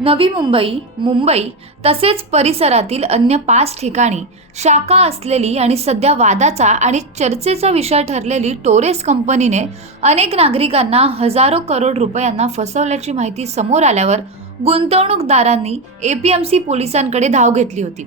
नवी मुंबई मुंबई तसेच परिसरातील अन्य पाच ठिकाणी शाखा असलेली आणि सध्या वादाचा आणि चर्चेचा विषय ठरलेली टोरेस कंपनीने अनेक नागरिकांना हजारो करोड रुपयांना फसवल्याची माहिती समोर आल्यावर गुंतवणूकदारांनी एपीएमसी पोलिसांकडे धाव घेतली होती.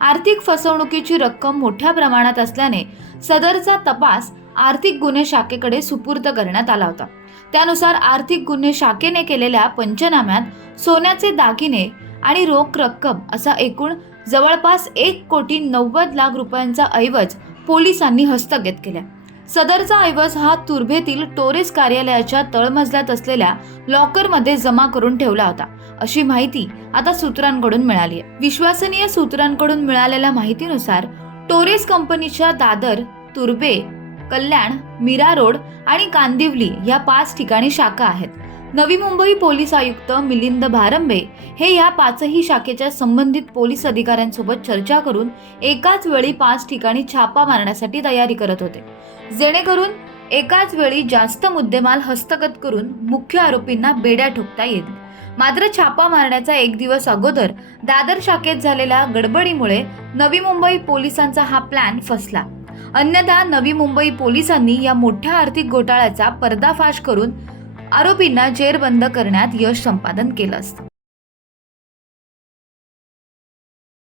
आर्थिक फसवणुकीची रक्कम मोठ्या प्रमाणात असल्याने सदरचा तपास आर्थिक गुन्हे शाखेकडे सुपूर्द करण्यात आला होता. त्यानुसार आर्थिक गुन्हे शाखेने केलेल्या पंचनाम्यात सोन्याचे दागिने आणि रोख रक्कम असा एकूण जवळपास एक कोटी नव्वद लाख रुपयांचा ऐवज पोलिसांनी हस्तगत केला. सदरचा ऐवज हा तुर्भेतील टोरेस कार्यालयाच्या तळमजल्यात असलेल्या लॉकरमध्ये जमा करून ठेवला होता. अशी माहिती आता सूत्रांकडून मिळाली आहे. विश्वसनीय सूत्रांकडून मिळालेल्या माहितीनुसार टोरेस कंपनीच्या दादर तुर्बे कल्याण मीरा रोड आणि कांदिवली या पाच ठिकाणी शाखा आहेत. नवी मुंबई पोलीस आयुक्त मिलिंद भारंबे हे या पाचही शाखेच्या संबंधित पोलीस अधिकाऱ्यांसोबत चर्चा करून एकाच वेळी पाच ठिकाणी छापा मारण्यासाठी तयारी करत होते. जेणेकरून एकाच वेळी जास्त मुद्देमाल हस्तगत करून मुख्य आरोपींना बेड्या ठोकता येईल. मात्र छापा मारण्याचा एक दिवस अगोदर दादर शाखेत झालेल्या गडबडीमुळे नवी मुंबई पोलिसांचा हा प्लॅन फसला. अन्यथा नवी मुंबई पोलिसांनी या मोठ्या आर्थिक घोटाळ्याचा पर्दाफाश करून आरोपींना जेरबंद करण्यात यश संपादन केलं असतं.